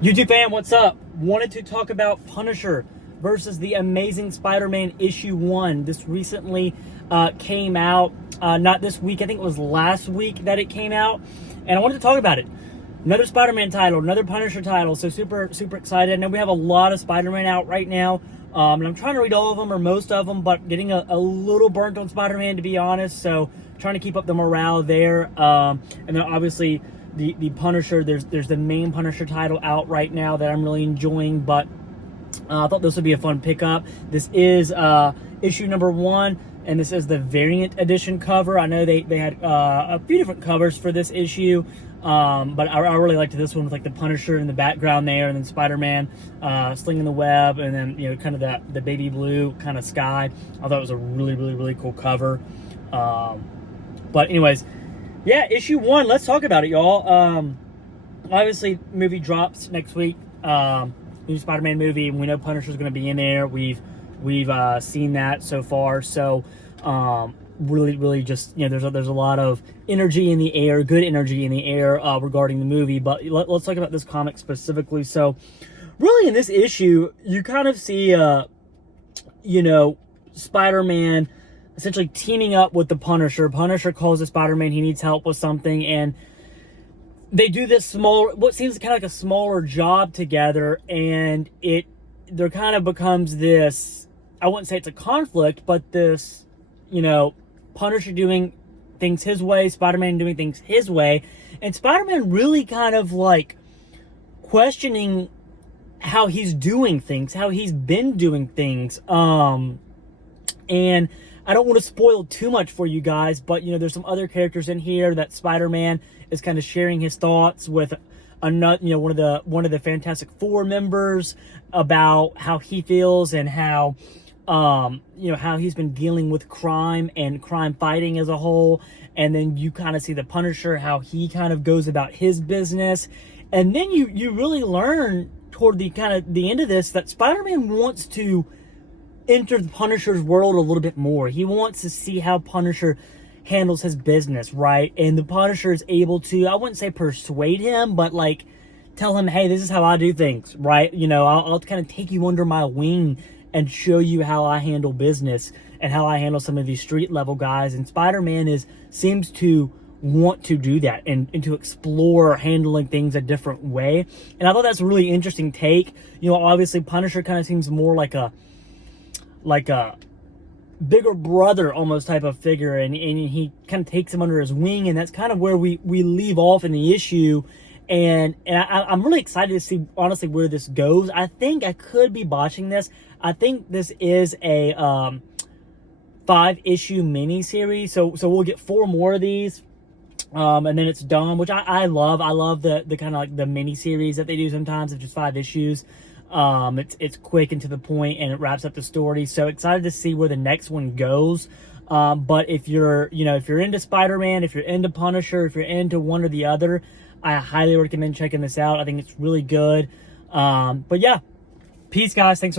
YouTube fam, what's up? Wanted to talk about Punisher versus the Amazing Spider-Man issue 1. This recently came out, not this week, I think it was last week that it came out, and I wanted to talk about it. Another Spider-Man title, another Punisher title, so super excited. I know we have a lot of Spider-Man out right now, and I'm trying to read all of them or most of them, but getting a little burnt on Spider-Man, to be honest, so trying to keep up the morale there. And then obviously the Punisher, there's the main Punisher title out right now that I'm really enjoying, but I thought this would be a fun pickup. This is issue number 1, and this is the variant edition cover. I know they had a few different covers for this issue, but I really liked this one with like the Punisher in the background there, and then Spider-Man slinging the web, and then kind of the baby blue kind of sky. I thought it was a really cool cover. But anyways, yeah, issue 1. Let's talk about it, y'all. Obviously, movie drops next week. New Spider-Man movie, and we know Punisher's going to be in there. We've seen that so far. So really just there's a lot of energy in the air, good energy in the air regarding the movie. But let's talk about this comic specifically. So really, in this issue, you kind of see Spider-Man essentially teaming up with the Punisher. Punisher calls the Spider-Man he needs help with something, and they do this what seems kind of like a smaller job together, and there kind of becomes this, I wouldn't say it's a conflict, but this, Punisher doing things his way, Spider-Man doing things his way, and Spider-Man really kind of like questioning how he's doing things, how he's been doing things, and I don't want to spoil too much for you guys, but there's some other characters in here that Spider-Man is kind of sharing his thoughts with another, one of the Fantastic Four members about how he feels and how how he's been dealing with crime and crime fighting as a whole. And then you kind of see the Punisher, how he kind of goes about his business, and then you really learn toward the end of this that Spider-Man wants to enter the Punisher's world a little bit more. He wants to see how Punisher handles his business, right? And the Punisher is able to, I wouldn't say persuade him, but like tell him, hey, this is how I do things, right? I'll kind of take you under my wing and show you how I handle business and how I handle some of these street level guys. And Spider-Man seems to want to do that and to explore handling things a different way. And I thought that's a really interesting take. Obviously Punisher kind of seems more like a bigger brother almost type of figure, and he kind of takes him under his wing, and that's kind of where we leave off in the issue. And I'm really excited to see, honestly, where this goes. I think I could be botching this. I think this is a 5-issue miniseries, so we'll get 4 more of these, and then it's done, which I love. I love the kind of like the miniseries that they do sometimes of just 5 issues. It's quick and to the point, and it wraps up the story. So excited to see where the next one goes. But if you're into Spider-Man, if you're into Punisher, if you're into one or the other, I highly recommend checking this out. I think it's really good. But yeah, peace, guys. Thanks for watching.